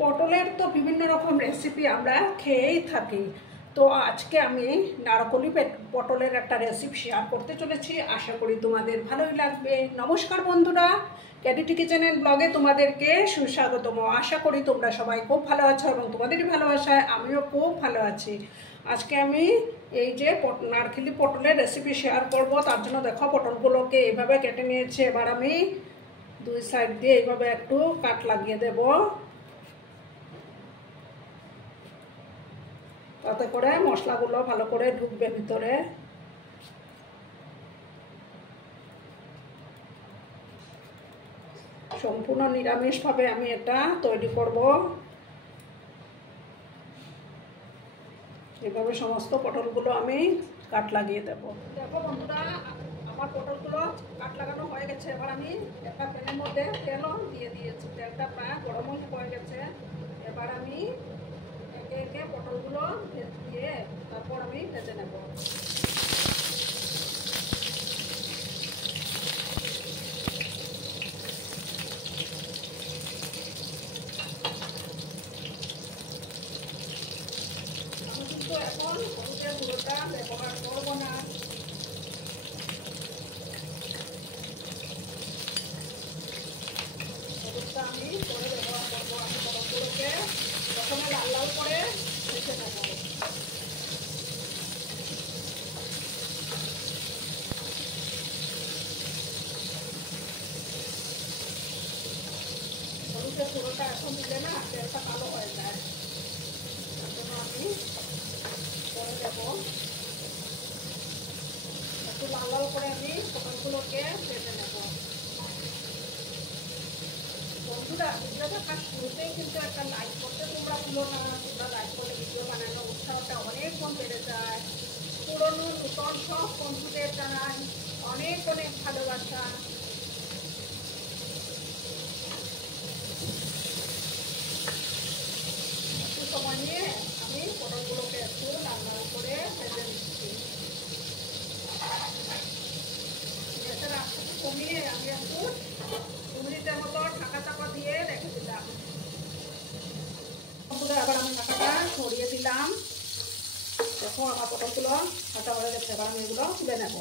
পটলের তো বিভিন্ন রকম রেসিপি আমরা খেয়েই থাকি। তো আজকে আমি নারকলি পটলের একটা রেসিপি শেয়ার করতে চলেছি। আশা করি তোমাদের ভালোই লাগবে। নমস্কার বন্ধুরা, ক্যাডিটি কিচেন এন্ড ব্লগে তোমাদেরকে সুস্বাগতম। আশা করি তোমরা সবাই খুব ভালো আছো এবং তোমাদেরই ভালোবাসায় আমিও খুব ভালো আছি। আজকে আমি এই যে নারকেলি পটলের রেসিপি শেয়ার করব। তার জন্য দেখো পটলগুলোকে এইভাবে কেটে নিয়েছি। এবার আমি দুই সাইড দিয়ে এইভাবে একটু কাট লাগিয়ে দেব, তাতে করে মশলাগুলো ভালো করে ঢুকবে ভিতরে। সম্পূর্ণ নিরামিষভাবে আমি এটা তৈরি করব। এভাবে সমস্ত পটলগুলো আমি কাট লাগিয়ে দেব। দেখো বন্ধুরা, আমার পটলগুলো কাট লাগানো হয়ে গেছে। এবার আমি একটা প্যানের মধ্যে তেলও দিয়ে দিয়েছি। তেলটা প্রায় গরম হয়ে গেছে। এবার আমি একে একে পটলগুলো দিয়ে তারপর আমি ভেজে নেব। আমি কিন্তু এখন হলুদের গুঁড়োটা ব্যবহার করবো না। হলুদটা আমি পরে ব্যবহার করবো। আমি পটলগুলোকে প্রথমে লাল লাল করে ভেজে নেব। হলুদের গুঁড়োটা এখন দিলে না তেলটা কালো হয়ে যায়, তার জন্য আমি করে দেবো। একটু লাল লাল করে আমি পটলগুলোকে ভেজে নেব। বন্ধুরা, ভিডিও দেখার শুরুতেই কিন্তু একটা লাইক করতে তোমরা ভুলো না। তোমরা লাইক করলে ভিডিও বানানোর উৎসাহটা অনেক কম বেড়ে যায়। পুরনো নূতন সব বন্ধুদের জানাই অনেক অনেক ভালোবাসা। একটু সময় নিয়ে আমি পটলগুলোকে একটু লাল লাল করে ভেজে নিচ্ছি। গ্যাসের আঁচটা কমিয়ে আমি একটু 2 মিনিটের মতো ঢাকা চাপা দিয়ে রেখে দিলাম। আবার আমি ঢাকাটা সরিয়ে দিলাম। দেখো আমার পটলগুলো ভাজা হয়ে গেছে। এবার আমি এগুলো তুলে নেব।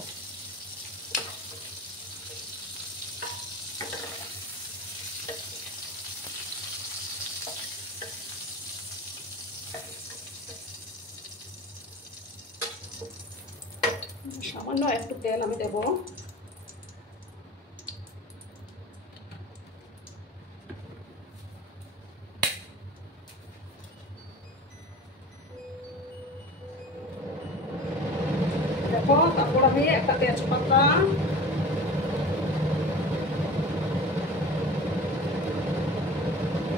সামান্য একটু তেল আমি দেব। দেখো, তারপর আমি একটা তেজপাতা,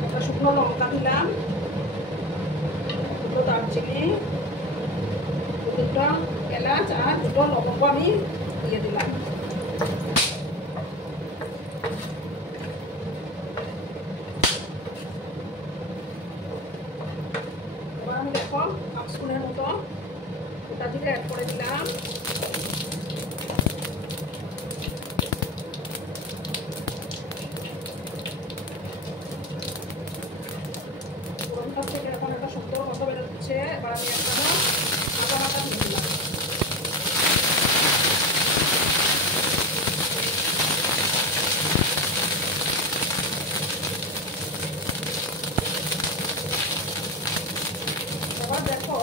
একটা শুকনো লঙ্কা দিলাম, দুটো দারচিনি, দুটো এলাচ আর দুটো লবঙ্গ আমি দিয়ে দিলাম। এবার আমি দেখো 1/2 স্পুনের মতো গোটা জিরে অ্যাড করে দিলাম। থেকে এখন একটা সুন্দর গন্ধ বেরোচ্ছে। এবার আমি একটা আদা বাটা দিয়ে দিলাম। এবার দেখো,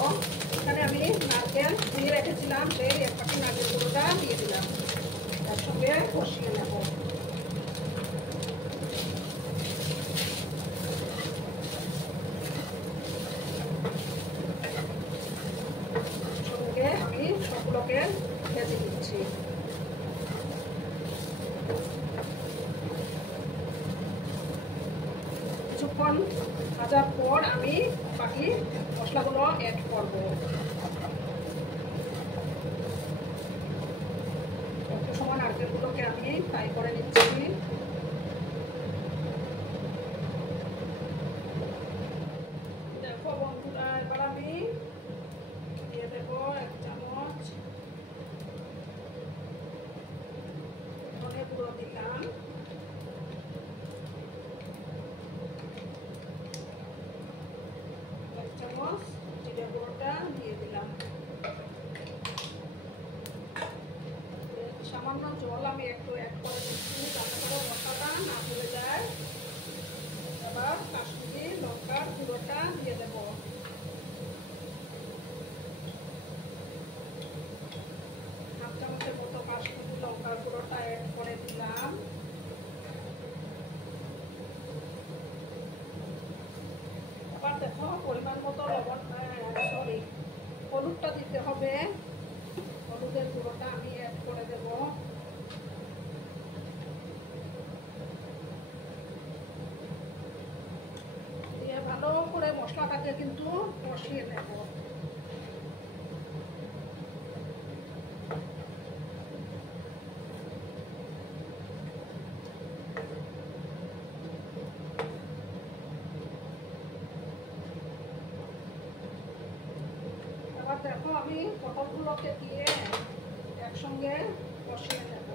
এখানে আমি নারকেল দিয়ে রেখেছিলাম, সেই 1 বাটি নারকেল গুঁড়োটা দিয়ে দিলাম। একসঙ্গে কষিয়ে নেব। সঙ্গে আমি সবগুলোকে ভেজে দিচ্ছি। কিছুক্ষণ ভাজার পর আমি বাকি মশলাগুলো অ্যাড করব। একটু সময় নারকেলগুলোকে আমি ফ্রাই করে নিচ্ছি। দেখো বন্ধুরা, এবার আমি দিয়ে দেবো 1 চামচ ধনে গুঁড়ো দিলাম। দেখো পরিমাণ মতো লবণ, সরি, হলুদটা দিতে হবে। হলুদের গুঁড়োটা আমি অ্যাড করে দেব। দিয়ে ভালো করে মশলাটাকে কিন্তু কষিয়ে নেব। এবার দেখো আমি পটলগুলোকে দিয়ে একসঙ্গে কষিয়ে নেব।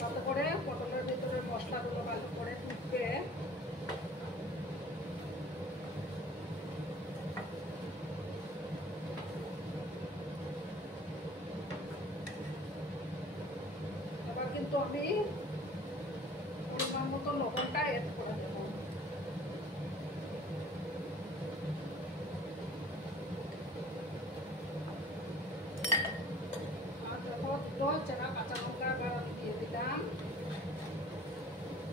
তাতে করে পটলের ভিতরে মশলাগুলো ভালো করে ঢুকবে। এবার কিন্তু আমি পরিমাণ মতো লবণটা অ্যাড করে দেব। আর দেখো দুটো চেরা কাঁচা লঙ্কা এবার আমি দিয়ে দিলাম।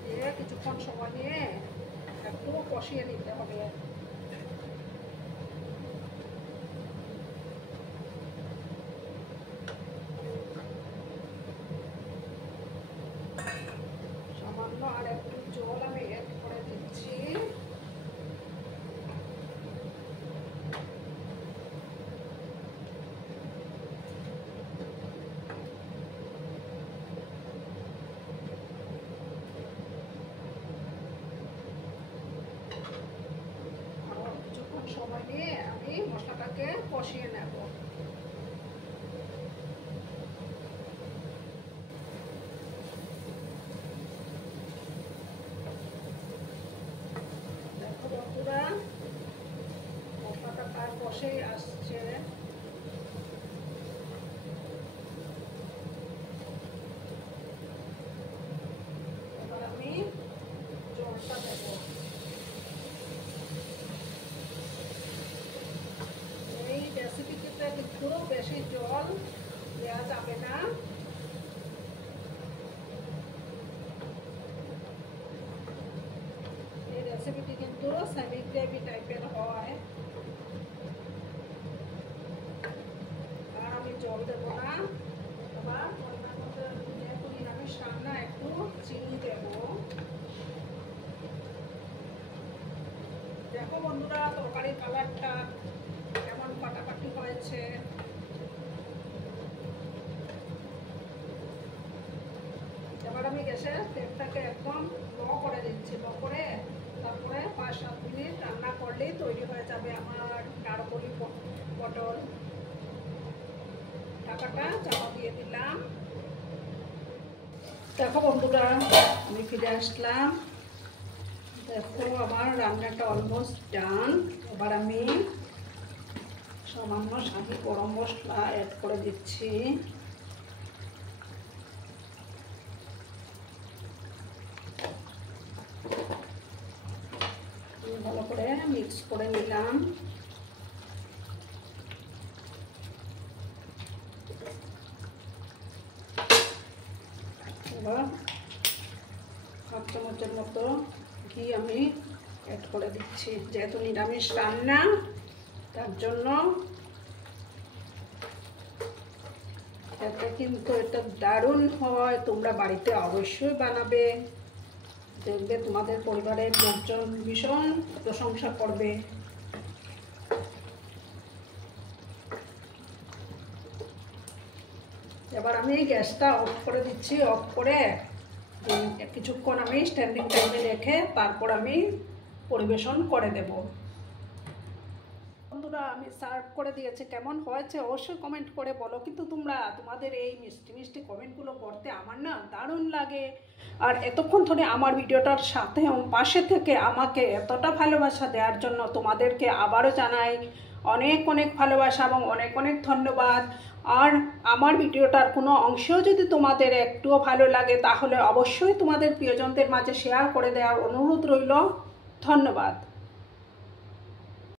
দিয়ে কিছুক্ষণ সময় নিয়ে একটু কষিয়ে নিতে হবে। সামান্য আর একটু জল আমি অ্যাড করে দিচ্ছি। আর কিছুক্ষণ সময় নিয়ে আমি মশলাটাকে কষিয়ে নেব। দেখো বন্ধুরা, মশলাটা প্রায় কষেই আসছে। এবার আমি জলটা দেব। এই রেসিপিটিতে কিন্তু বেশি জল দেওয়া যাবে না। এই রেসিপিটি কিন্তু সেমি গ্রেভি টাইপের হয়। আর আমি জল দেব না। আবার পরিমাণ মতো যেহেতু নিরামিষ রান্না একটু চিনি দেব। দেখো বন্ধুরা, তরকারির কালারটা কেমন কাটাকাটি হয়েছে। এবার আমি গ্যাসের ফ্লেমটাকে একদম লো করে দিচ্ছি। লো করে তারপরে 5-7 মিনিট রান্না করলেই তৈরি হয়ে যাবে আমার নারকোলি পটল। ঢাকাটা চাপা দিয়ে দিলাম। দেখো বন্ধুরা, আমি ফিরে আসলাম। দেখো আমার রান্নাটা অলমোস্ট ডান। এবার আমি সামান্য শাহি গরম মশলা অ্যাড করে দিচ্ছি। ভালো করে মিক্স করে নিলাম। এবার 1 চামচের মতো ঘি আমি অ্যাড করে দিচ্ছি। যেহেতু নিরামিষ রান্না তার জন্য এতে কিন্তু এটা দারুণ হয়। তোমরা বাড়িতে অবশ্যই বানাবে, দেখবে তোমাদের পরিবারের লোকজন ভীষণ প্রশংসা করবে। এবার আমি গ্যাসটা অফ করে দিচ্ছি। অফ করে কিছুক্ষণ আমি স্ট্যান্ডিং টাইমে রেখে তারপর আমি পরিবেশন করে দেব। বন্ধুরা, আমি সার্ভ করে দিয়েছি। কেমন হয়েছে অবশ্যই কমেন্ট করে বলো। কিন্তু তোমাদের এই মিষ্টি মিষ্টি কমেন্টগুলো পড়তে আমার না দারুণ লাগে। আর এতক্ষণ ধরে আমার ভিডিওটার সাথে পাশে থেকে আমাকে এতটা ভালোবাসা দেওয়ার জন্য তোমাদেরকে আবারও জানাই অনেক অনেক ভালোবাসা এবং অনেক অনেক ধন্যবাদ। আর আমার ভিডিওটার কোনো অংশও যদি তোমাদের একটুও ভালো লাগে তাহলে অবশ্যই তোমাদের প্রিয়জনদের মাঝে শেয়ার করে দেওয়ার অনুরোধ রইল। ধন্যবাদ।